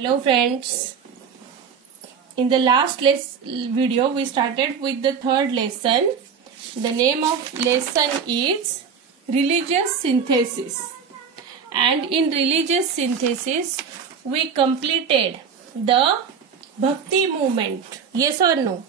Hello friends. In the last video we started with the third lesson. The name of lesson is religious synthesis, and in religious synthesis we completed the bhakti movement, yes or no?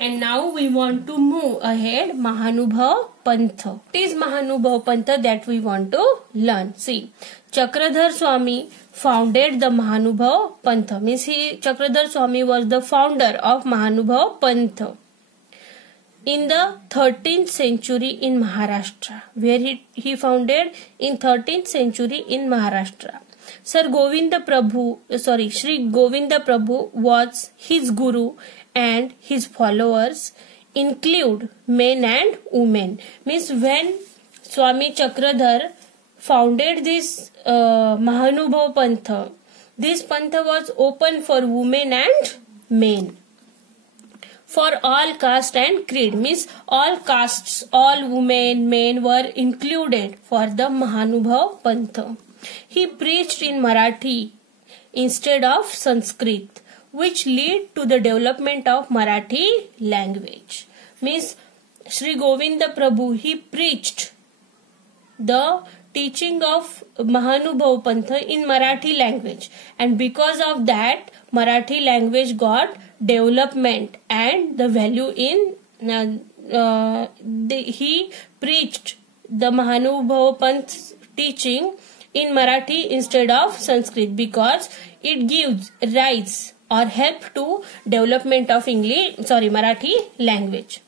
And now we want to move ahead Mahanubhav Pantha. It is Mahanubhav Pantha that we want to learn. See, Chakradhar Swami founded the Mahanubhav Pantha. Means Chakradhar Swami was the founder of Mahanubhav Pantha in the 13th century in Maharashtra. Where he founded in 13th century in Maharashtra. Sri Govinda Prabhu was his guru, and his followers include men and women. Means when Swami Chakradhar founded this Mahanubhav Pantha, this Pantha was open for women and men, for all caste and creed. Means all castes, all women, men were included for the Mahanubhav Pantha. He preached in Marathi instead of Sanskrit, which lead to the development of Marathi language. Means Sri Govinda Prabhu, he preached the teaching of Mahanubhav Pantha in Marathi language, and because of that Marathi language got development and the value in he preached the Mahanubhav Pantha's teaching in Marathi instead of Sanskrit, because it gives rise or help to development of Marathi language.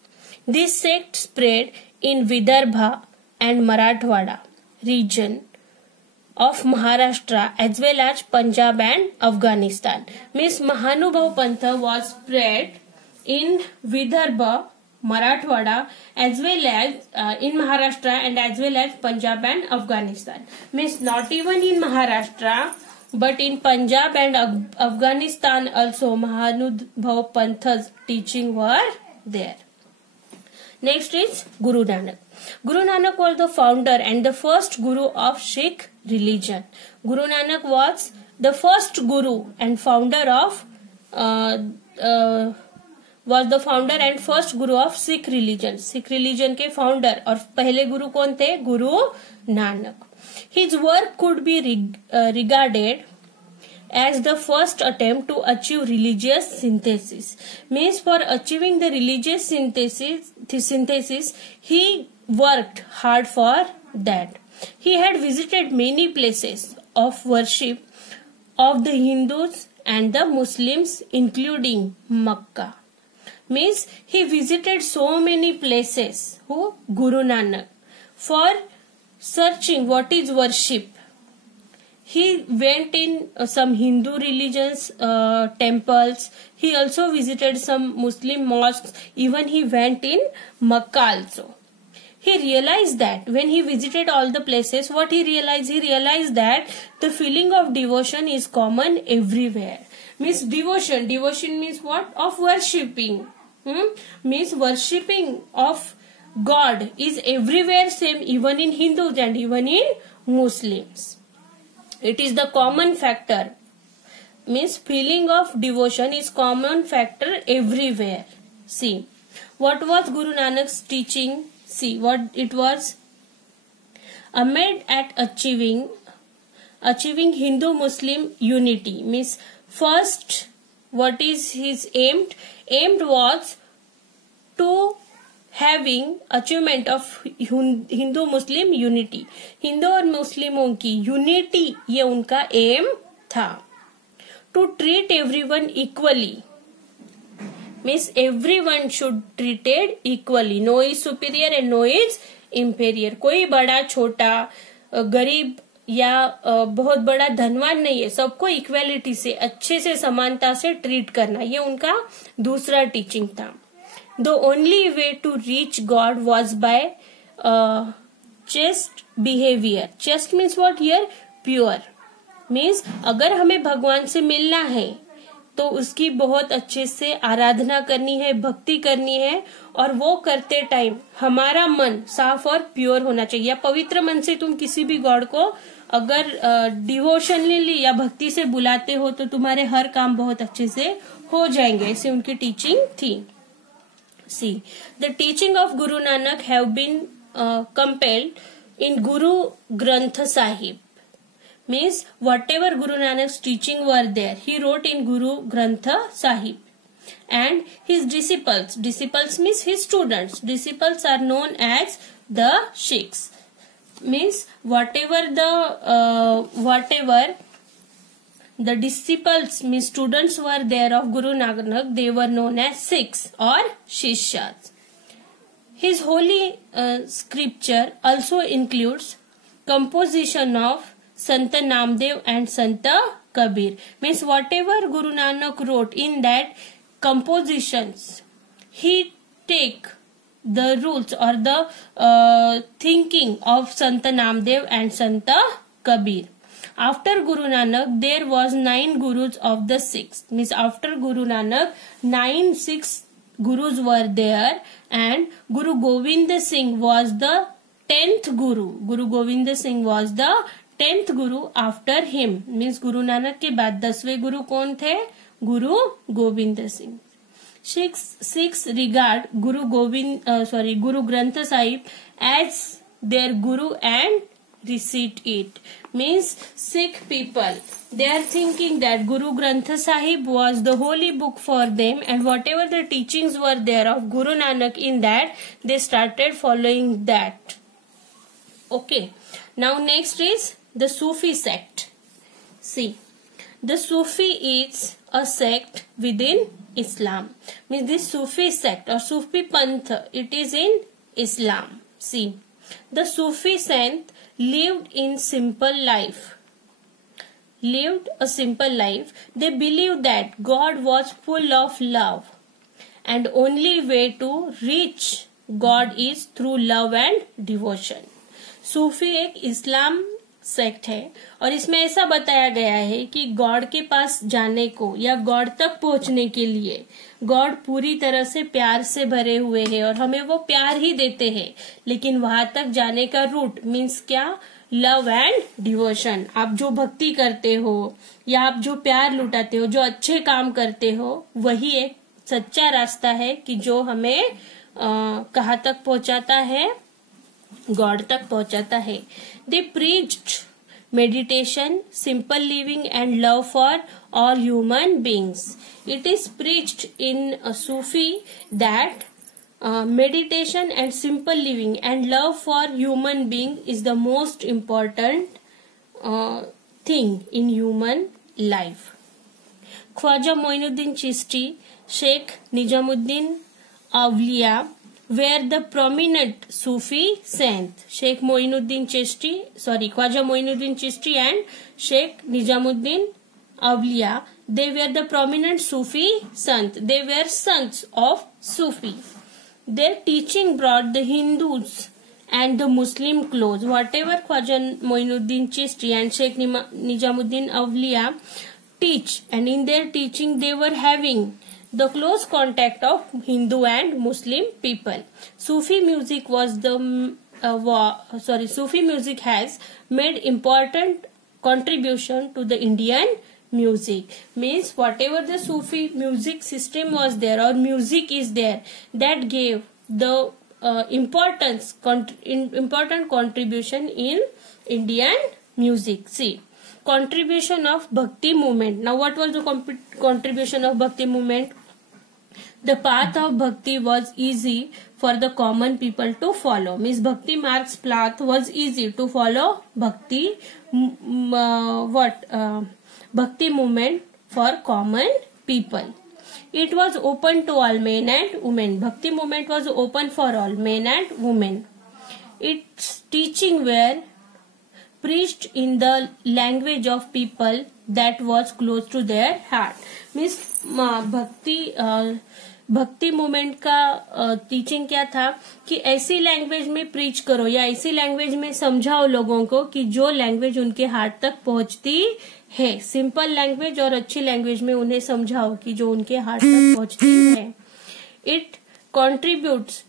This sect spread in Vidarbha and Marathwada region of Maharashtra as well as Punjab and Afghanistan. Means Mahanubhav Pantha was spread in Vidarbha, Marathwada as well as in Maharashtra and as well as Punjab and Afghanistan. Means not even in Maharashtra but in Punjab and Afghanistan also Mahanubhav Pantha's teaching were there. Next is Guru Nanak. Guru Nanak was the founder and the first guru of Sikh religion. Guru Nanak was the first guru and founder of first guru of Sikh religion. Sikh religion के founder और पहले गुरु कौन थे? Guru Nanak. His work could be regarded as the first attempt to achieve religious synthesis. Means for achieving the religious synthesis, he worked hard for that. He had visited many places of worship of the Hindus and the Muslims, including Makkah. Means he visited so many places, Guru Nanak, for searching what is worship. He went in some Hindu religions temples. He also visited some Muslim mosques. Even he went in Makkah also. He realized that when he visited all the places, what he realized? He realized that the feeling of devotion is common everywhere. Means devotion means what? Of worshipping. Means worshipping of God is everywhere same, even in Hindus and even in Muslims. It is the common factor. Means feeling of devotion is common factor everywhere. See, what was Guru Nanak's teaching? See what it was. Aimed at achieving Hindu-Muslim unity. Means first, what is his aimed? Aimed was to having achievement of Hindu-Muslim unity. Hindu और मुस्लिमों की unity ये उनका M था. To treat everyone equally. Means everyone should treated equally. No is superior and no is inferior. कोई बड़ा छोटा गरीब या बहुत बड़ा धनवान नहीं है. सबको इक्वालिटी से, अच्छे से, समानता से ट्रीट करना, ये उनका दूसरा टीचिंग था. The only way to reach God was by chaste behavior. Chaste means what here? Pure. Means अगर हमें भगवान से मिलना है तो उसकी बहुत अच्छे से आराधना करनी है, भक्ति करनी है, और वो करते टाइम हमारा मन साफ और प्योर होना चाहिए. या पवित्र मन से तुम किसी भी गॉड को अगर डिवोशनली या भक्ति से बुलाते हो तो तुम्हारे हर काम बहुत अच्छे से हो जाएंगे, ऐसे उनकी टीचिंग थी। See the teaching of Guru Nanak have been compelled in Guru Granth Sahib, means whatever Guru Nanak's teaching were there, he wrote in Guru Granth Sahib. And his disciples means his students, disciples are known as the Sikhs, means whatever the disciples means students were there of Guru Nanak, they were known as Sikhs or Shishyas. His holy scripture also includes composition of Sant Namdev and Sant Kabir, means whatever Guru Nanak wrote in that compositions, he take the rules or the thinking of Sant Namdev and Sant Kabir. After Guru Nanak, there was 9 gurus of the Sikhs, means after Guru Nanak, 9 Sikhs gurus were there, and Guru Govind Singh was the 10th guru. Guru Govind Singh was the 10th guru after him, means Guru Nanak के बाद 10वें गुरु कौन थे? गुरु Govind Singh. Sikhs regard Guru Granth Sahib as their guru and recite it, means Sikh people, they are thinking that Guru Granth Sahib was the holy book for them, and whatever the teachings were there of Guru Nanak in that, they started following that. Okay, now next is the Sufi sect. See, the Sufi is a sect within Islam, means this Sufi sect or Sufi Panth, it is in Islam. See, the Sufi saint lived a simple life. They believed that God was full of love, and only way to reach God is through love and devotion. सूफी एक इस्लाम sect है और इसमें ऐसा बताया गया है कि God के पास जाने को या गॉड तक पहुंचने के लिए गॉड पूरी तरह से प्यार से भरे हुए हैं और हमें वो प्यार ही देते हैं, लेकिन वहां तक जाने का रूट मीन्स क्या? Love and devotion. आप जो भक्ति करते हो या आप जो प्यार लुटाते हो, जो अच्छे काम करते हो, वही एक सच्चा रास्ता है कि जो हमें कहाँ तक पहुंचाता है? गॉड तक पहुंचाता है। दे preached meditation, simple living and love for all human beings. It is preached in a Sufi that meditation and simple living and love for human being is the most important thing in human life. Khwaja Moinuddin Chishti, Sheikh Nijamuddin Awliya were the prominent Sufi saints. Khwaja Moinuddin Chishti and Sheikh Nijamuddin Awliya, they were the prominent Sufi saints. They were sons of Sufi. Their teaching brought the Hindus and the Muslim close. Whatever Khwaja Moinuddin Chishti and Sheikh Nijamuddin Awliya teach, and in their teaching they were having the close contact of Hindu and Muslim people. Sufi music has made important contribution to the Indian music. Means whatever the Sufi music system was there or music is there, that gave the important contribution in Indian music. See, contribution of Bhakti movement. Now what was the contribution of Bhakti movement? The path of Bhakti was easy for the common people to follow. Means Bhakti Marg's path was easy to follow. Bhakti movement for common people. It was open to all men and women. Bhakti movement was open for all men and women. Its teaching were preached in the language of people that was close to their heart. Means भक्ति movement का teaching क्या था कि ऐसी language में preach करो या ऐसी लैंग्वेज में समझाओ लोगों को कि जो लैंग्वेज उनके हार्ट तक पहुंचती है। सिंपल लैंग्वेज और अच्छी लैंग्वेज में उन्हें समझाओ कि जो उनके हार्ट तक पहुंचती है। It contributes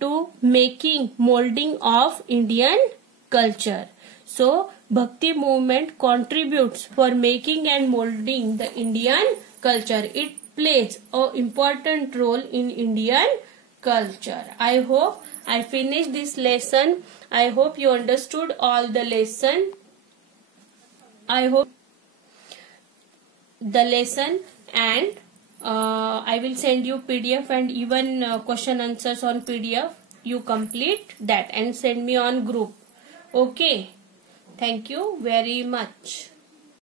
to making moulding of Indian culture. So Bhakti movement contributes for making and molding the Indian culture. It plays an important role in Indian culture. I hope I finished this lesson. I hope you understood all the lesson. I hope the lesson, and I will send you PDF and even question answers on PDF. You complete that and send me on group. Okay. Thank you very much.